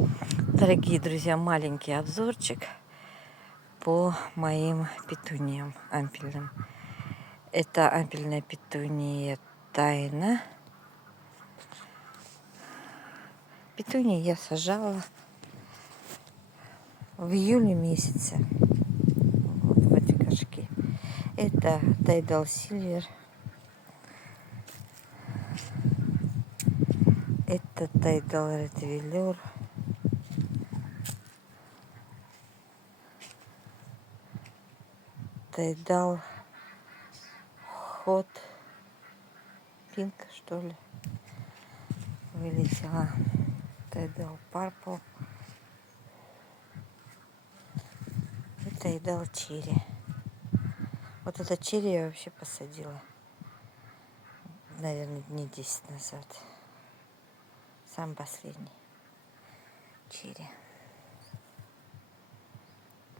Дорогие друзья, маленький обзорчик по моим петуниям ампельным. Это ампельная петуния Тайна. Петунии я сажала в июле месяце. Вот в эти горшки. Это Тайдал Сильвер. Это Тайдал Ретвелер. Тайдал Хот Пинк, что ли, вылетела. Тайдал Парпл. И Тайдал Черри. Вот это черри я вообще посадила, наверное, дней 10 назад. Сам последний черри.